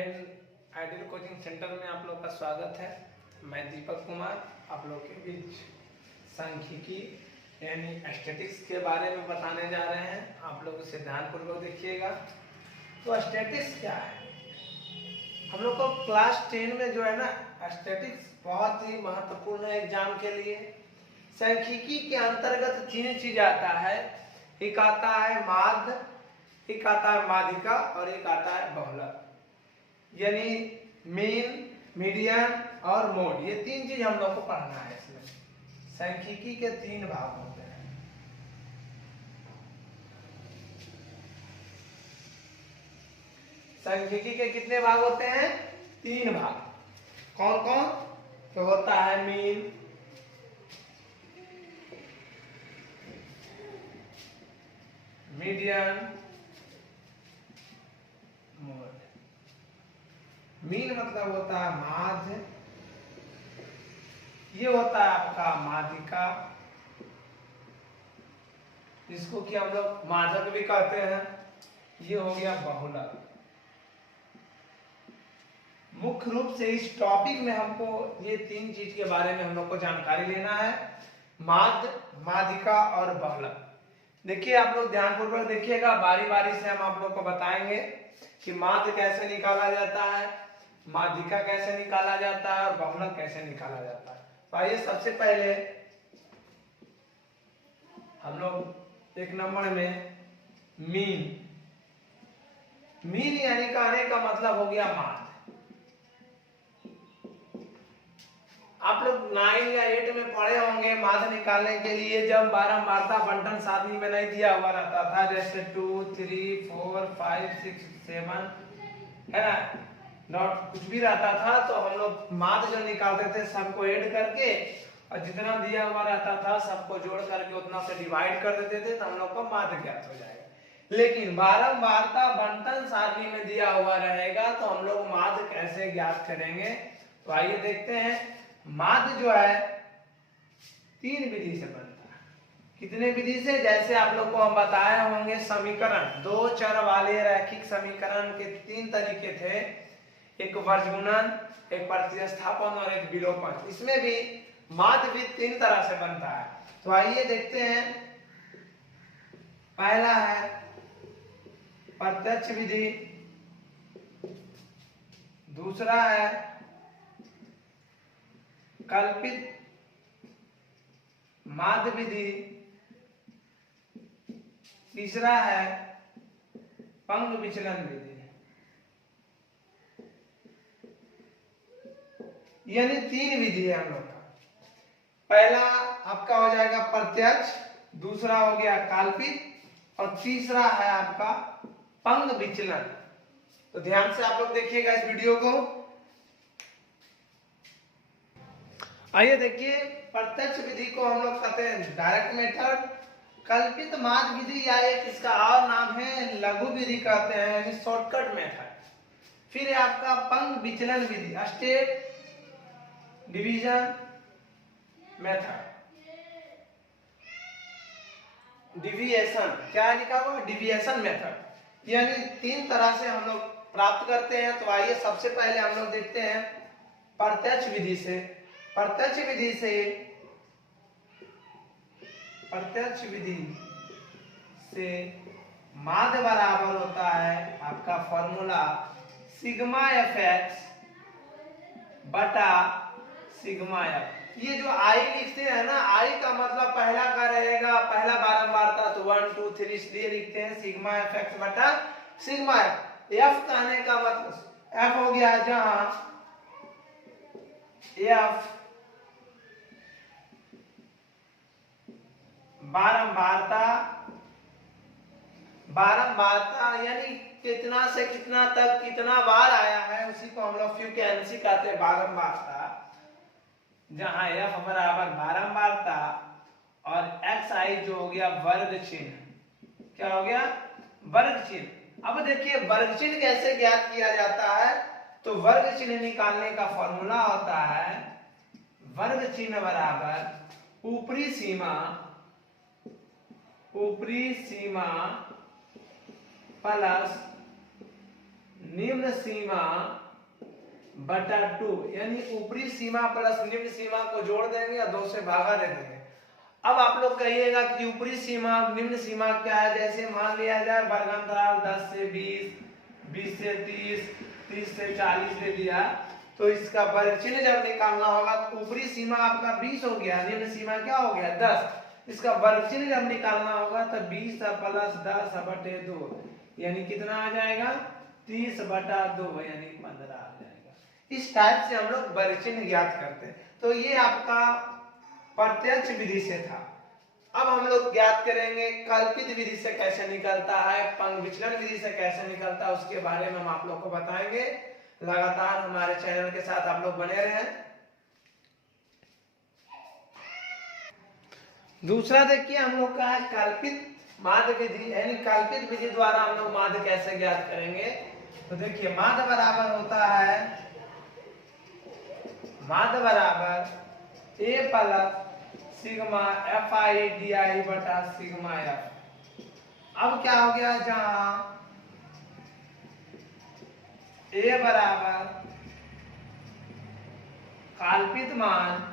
Ideal coaching centre में आप लोग का स्वागत है। मैं दीपक कुमार आप लोग के बीच सांख्यिकी यानी स्टैटिक्स के बारे में बताने जा रहे हैं। आप लोग इसे ध्यानपूर्वक देखिएगा। तो स्टैटिक्स क्या है? हम लोग को क्लास 10 में जो है ना, स्टैटिक्स बहुत ही महत्वपूर्ण है एग्जाम के लिए। सांख्यिकी के अंतर्गत 3 चीज आता है। एक आता है माध्य, एक आता है माध्यिका और एक आता है बहुलक, यानी मीन, मीडियन और मोड। ये 3 चीज हम लोग को पढ़ना है। इसमें सांख्यिकी के 3 भाग होते हैं। सांख्यिकी के कितने भाग होते हैं? 3 भाग। कौन कौन? तो होता है मीन, मीडियन, मोड। मीन मतलब होता है माध्य, ये होता है आपका माध्यिका, जिसको कि हम लोग माध्यक भी कहते हैं। ये हो गया बहुलक। मुख्य रूप से इस टॉपिक में हमको ये 3 चीज के बारे में हम लोग को जानकारी लेना है, माध्य, माध्यिका और बहुलक। देखिए आप लोग ध्यानपूर्वक देखिएगा, बारी बारी से हम आप लोग को बताएंगे कि माध्य कैसे निकाला जाता है, माध्यिका कैसे निकाला जाता है और बहुलक कैसे निकाला जाता है। तो आइए सबसे पहले हम लोग 1 नंबर में मीन। मीन यानी कहने का मतलब हो गया माध्य। आप लोग 9 या 8 में पढ़े होंगे माध्य निकालने के लिए, जब बारंबारता बंटन सारणी में नहीं दिया हुआ रहता था, जैसे 2, 3, 4, 5, 6, 7 है ना, नॉट कुछ भी रहता था, तो हम लोग माध्य जो निकालते थे सबको ऐड करके और जितना दिया हुआ रहता था सबको जोड़ करके उतना से डिवाइड कर देते थे, तो हम लोग का माध्य ज्ञात हो जाएगा। लेकिन बारंबारता बंटन सारणी में दिया हुआ रहेगा तो हम लोग माध्य कैसे ज्ञात करेंगे? तो आइए देखते हैं। माध्य जो है 3 विधि से बनता है। कितने विधि से? जैसे आप लोग को हम बताए होंगे, समीकरण 2 चर वाले रैखिक समीकरण के 3 तरीके थे, एक वर्गगुणन, एक प्रतिस्थापन और एक विलोपन। इसमें भी माध्य भी 3 तरह से बनता है। तो आइए देखते हैं। पहला है प्रत्यक्ष विधि, दूसरा है कल्पित माध्य विधि, तीसरा है पंग विचलन विधि। यानी 3 विधि है हम लोग का। पहला आपका हो जाएगा प्रत्यक्ष, दूसरा हो गया काल्पित और तीसरा है आपका पंग विचलन। तो ध्यान से आप लोग देखिएगा इस वीडियो को। आइए देखिए, प्रत्यक्ष विधि को हम लोग कहते हैं डायरेक्ट मेथड, कल्पित माध्य विधि या एक इसका और नाम है लघु विधि कहते हैं, यानी शॉर्टकट मेथड। फिर है आपका पंग विचलन विधि, स्टेप डिवीजन मेथड, डिविएशन, क्या लिखा हुआ? Deviation method. यानी 3 तरह से हम लोग प्राप्त करते हैं। तो आइए सबसे पहले हम लोग देखते हैं प्रत्यक्ष विधि से। प्रत्यक्ष विधि से माध्य बराबर होता है आपका फॉर्मूला सिग्मा एफ एक्स बटा सिग्मा एफ। ये जो आई लिखते हैं ना, आई का मतलब पहला का रहेगा, पहला बारंबारता तो 1, 2, 3 इसलिए लिखते हैं सिग्मा एफ एक्स बटा सिग्मा एफ। एफ कहने का मतलब एफ हो गया जहां एफ बारंबारता यानी कितना से कितना तक कितना बार आया है, उसी को हम लोग फ्रीक्वेंसी कहते हैं, बारंबारता। जहां एफ बराबर बारंबारता और एक्स आई जो हो गया वर्ग चिन्ह। क्या हो गया? वर्ग चिन्ह। अब देखिए वर्ग चिन्ह कैसे ज्ञात किया जाता है। तो वर्ग चिन्ह निकालने का फॉर्मूला होता है वर्ग चिन्ह बराबर ऊपरी सीमा प्लस निम्न सीमा बटा 2, यानी ऊपरी सीमा प्लस निम्न सीमा को जोड़ देंगे और 2 से भागा दे देंगे। अब आप लोग कहिएगा कि ऊपरी सीमा निम्न सीमा क्या है। जैसे मान लिया जाए वर्गांतराल 10 से 20, 20 से 30, 30 से 40 दे दिया, तो इसका वर्ग चिन्ह जब निकालना होगा तो ऊपरी सीमा आपका 20 हो गया, निम्न सीमा क्या हो गया 10। इसका वर्ग चिन्ह जब निकालना होगा तो 20 प्लस 10 बटे 2, यानी कितना आ जाएगा 30 बटा 2, यानी 15 आ जाएगा। इस टाइप से हम लोग वर्ग चिन्ह ज्ञात करते हैं। तो ये आपका प्रत्यक्ष विधि से था। अब हम लोग ज्ञात करेंगे कल्पित विधि से कैसे निकलता है, पंग विचलन विधि से कैसे निकलता है, उसके बारे में हम आप लोग को बताएंगे। लगातार हमारे चैनल के साथ आप लोग बने रहें। दूसरा देखिए हम लोग का है कल्पित माध्य विधि, यानी कल्पित विधि द्वारा हम लोग माध्य कैसे ज्ञात करेंगे। तो देखिए माध्य बराबर होता है, माध्य बराबर A plus sigma F I D I बटा सिग्मा एफ। अब क्या हो गया, जहां ए बराबर काल्पित मान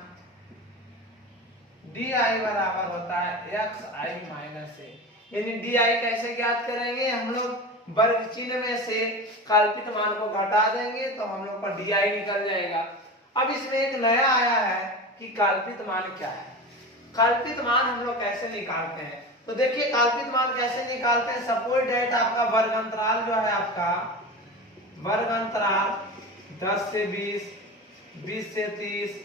डी आई बराबर होता है एक्स आई माइनस ए, यानी डी आई कैसे ज्ञात करेंगे, हम लोग वर्ग चिन्ह में से काल्पित मान को घटा देंगे तो हम लोग का डी आई निकल जाएगा। अब इसमें एक नया आया है कि काल्पित मान क्या है। काल्पित मान हम लोग कैसे निकालते हैं, तो देखिए काल्पित मान कैसे निकालते हैं। सपोज डेट आपका वर्ग अंतराल जो है, आपका वर्ग अंतराल 10 से 20, 20 से 30,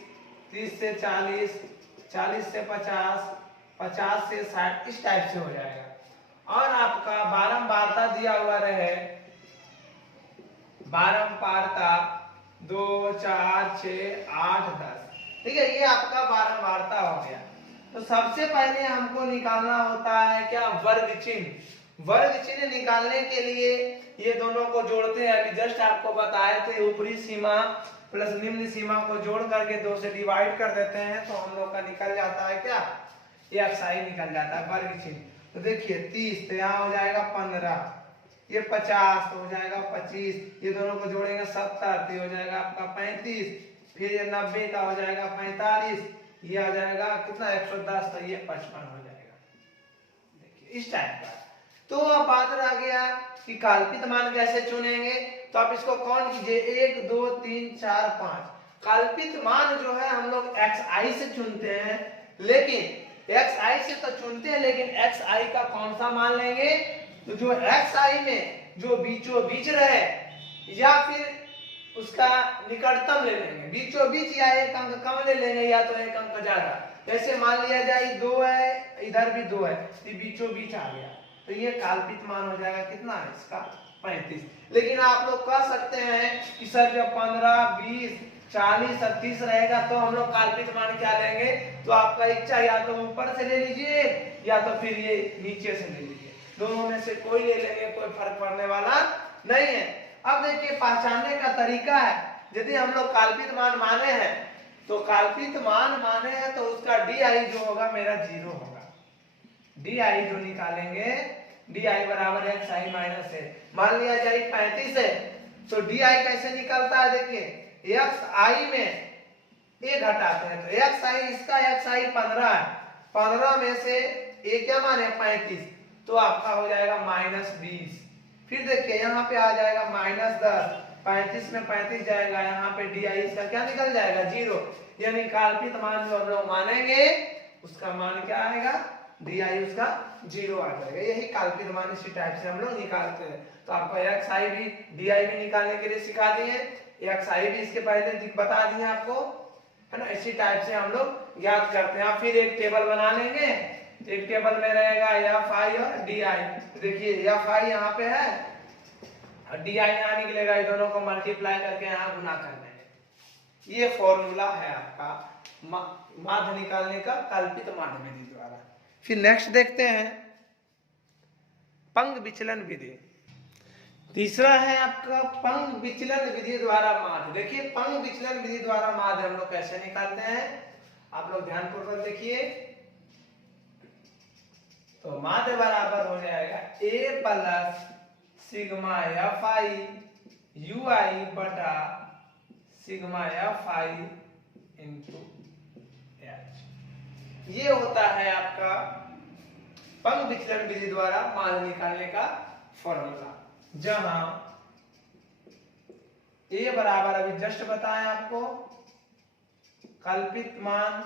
30 से 40, 40 से 50, 50 से 60, इस टाइप से हो जाएगा। और आपका बारंबारता दिया हुआ रहे, बारंबारता 2, 4, 6, 8, 10, ठीक है, ये आपका बारंबारता हो गया। तो सबसे पहले हमको निकालना होता है क्या, वर्ग चिन्ह। वर्ग चिन्ह निकालने के लिए ये दोनों को जोड़ते हैं, अभी जस्ट आपको बताए थे, ऊपरी सीमा प्लस निम्न सीमा को जोड़ करके 2 से डिवाइड कर देते हैं तो हम लोग का निकल जाता है क्या, एक्स आई निकल जाता है वर्ग चिन्ह। तो देखिए 30 तो यहाँ हो जाएगा 15, ये 50 तो हो जाएगा 25, ये दोनों को जोड़ेंगे 70 तो हो जाएगा आपका 35, फिर ये 90 का हो जाएगा 45, ये आ जाएगा कितना 110, तो ये 55 हो जाएगा। देखिए इस टाइप का। तो अब बात रह गया कि काल्पित मान कैसे चुनेंगे, तो आप इसको कौन कीजिए 1 2 3 4 5। काल्पित मान जो है हम लोग एक्स आई से चुनते हैं, लेकिन एक्स आई से तो चुनते हैं, लेकिन एक्स आई का कौन सा मान लेंगे, तो जो एक्स आई में जो बीचों बीच रहे या फिर उसका निकटतम ले लेंगे, बीचों बीच या एक अंक कम ले लेंगे या तो एक अंक ज्यादा। जैसे मान लिया जाए 2 है, इधर भी 2 है, तो बीचों बीच आ गया, तो ये काल्पित मान हो जाएगा कितना है इसका 35। लेकिन आप लोग कह सकते हैं कि सर जब 15, 20, 40 और 30 रहेगा तो हम लोग काल्पित मान क्या लेंगे, तो आपका इच्छा या तो ऊपर से ले लीजिए या तो फिर ये नीचे से ले लीजिए, दोनों में से कोई ले लेंगे, कोई फर्क पड़ने वाला नहीं है। अब देखिए पहचानने का तरीका है, यदि हम लोग काल्पित मान माने हैं तो काल्पित मान माने हैं तो उसका डी आई जो होगा मेरा 0 होगा। डी आई जो निकालेंगे, डी आई बराबर एक्स आई माइनस है। मान लिया जाए 35 है तो डी आई कैसे निकलता है, देखिए एक्स आई में ए घटाते हैं तो एक्स आई, इसका एक्स आई 15 है, 15 में से ए क्या माने 35, तो आपका हो जाएगा -20। फिर देखिए यहाँ पे आ जाएगा -10, 35 में 35 जाएगा, यहाँ पे डी आई इसका क्या निकल जाएगा 0, यानी काल्पित मान जो हम लोग मानेंगे उसका मान क्या आएगा, डी आई उसका 0 आ जाएगा। यही काल्पित मान इसी टाइप से हम लोग निकालते हैं। तो आपको एक्स आई भी डी आई भी निकालने के लिए सिखा दिए, एक्स आई भी इसके पहले बता दिए आपको, है ना। इसी टाइप से हम लोग याद करते हैं। फिर एक टेबल बना लेंगे, एक टेबल में रहेगा एफ आई और डी आई। देखिए एफ आई यहाँ पे है और डी आई यहाँ निकलेगा, ये दोनों को मल्टीप्लाई करके यहाँ गुना करना है। ये फॉर्मूला है आपका माध्य निकालने का काल्पित माध्य विधि द्वारा। फिर नेक्स्ट देखते हैं पंग विचलन विधि। तीसरा है आपका पंग विचलन विधि द्वारा माध्य। देखिए पंग विचलन विधि द्वारा माध्य हम लोग कैसे निकालते हैं, आप लोग ध्यानपूर्वक देखिए। तो माध्य बराबर हो जाएगा A plus sigma F I U I बटा sigma F I into H. ये होता है आपका पंग विचलन विधि द्वारा मान निकालने का फॉर्मूला, जहां ए बराबर अभी जस्ट बताएं आपको कल्पित मान,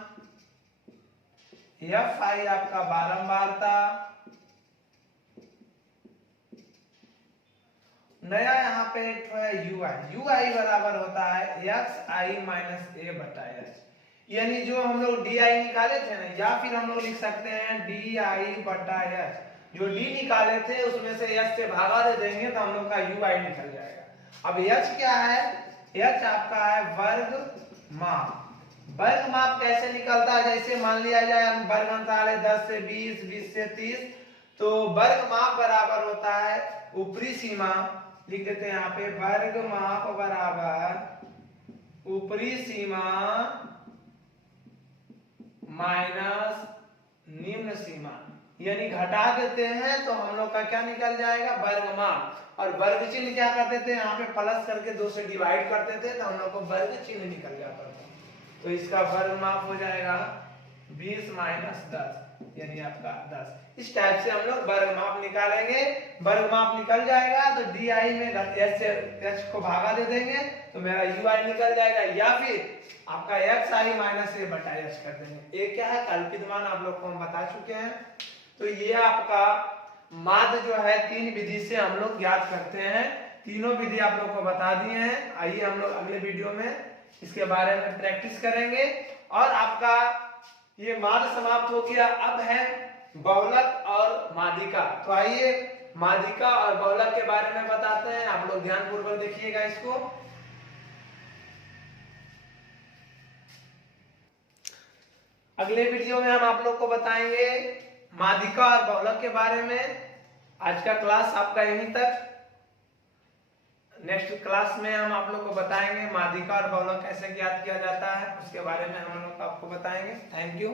एफ आई आपका बारंबारता, नया यहाँ पे है यू आई। यू आई बराबर होता है एक्स आई माइनस ए बटा एच, यानी जो हम लोग डी आई निकाले थे ना, या फिर हम लोग लिख सकते हैं डी आई बटा एच। जो डी निकाले थे उसमें से एच से भागा दे देंगे तो हम लोग का यू आई निकल जाएगा। अब एच क्या है? एच आपका है वर्ग माप। वर्ग माप कैसे निकलता है? जैसे मान लिया जाए वर्ग अंतराल है 10 से 20, 20 से 30, तो वर्ग माप बराबर होता है ऊपरी सीमा, लिख देते हैं यहाँ पे वर्ग माप बराबर ऊपरी सीमा माइनस निम्न सीमा, यानी घटा देते हैं तो हम लोग का क्या निकल जाएगा? वर्ग माप। और वर्ग चिन्ह क्या करते थे? यहाँ पे प्लस करके 2 से डिवाइड करते थे तो हम लोग को वर्ग चिन्ह निकल जाता था। तो इसका वर्ग माप हो जाएगा 20 माइनस 10, यानी आपका 10। इस टाइप से हम लोग वर्ग माप निकालेंगे। वर्ग माप निकल जाएगा तो डी आई में एच से एच को भागा दे देंगे तो मेरा यू आई निकल जाएगा, या फिर आपका एक्स आई माइनस ए बटा एच कर देंगे। ये क्या है? कल्पित मान आप लोग को हम बता चुके हैं। तो ये आपका माध्य जो है 3 विधि से हम लोग ज्ञात करते हैं। तीनों विधि आप लोग को बता दिए हैं। आइए हम लोग अगले वीडियो में इसके बारे में प्रैक्टिस करेंगे। और आपका ये माध्य समाप्त हो गया। अब है बहुलक और माध्यिका। तो आइए माध्यिका और बहुलक के बारे में बताते हैं। आप लोग ध्यानपूर्वक देखिएगा इसको। अगले वीडियो में हम आप लोग को बताएंगे माध्यिका और बहुलक के बारे में। आज का क्लास आपका यहीं तक। नेक्स्ट क्लास में हम आप लोग को बताएंगे माध्यिका और बहुलक कैसे ज्ञात किया जाता है, उसके बारे में हम लोग आपको बताएंगे। Thank you.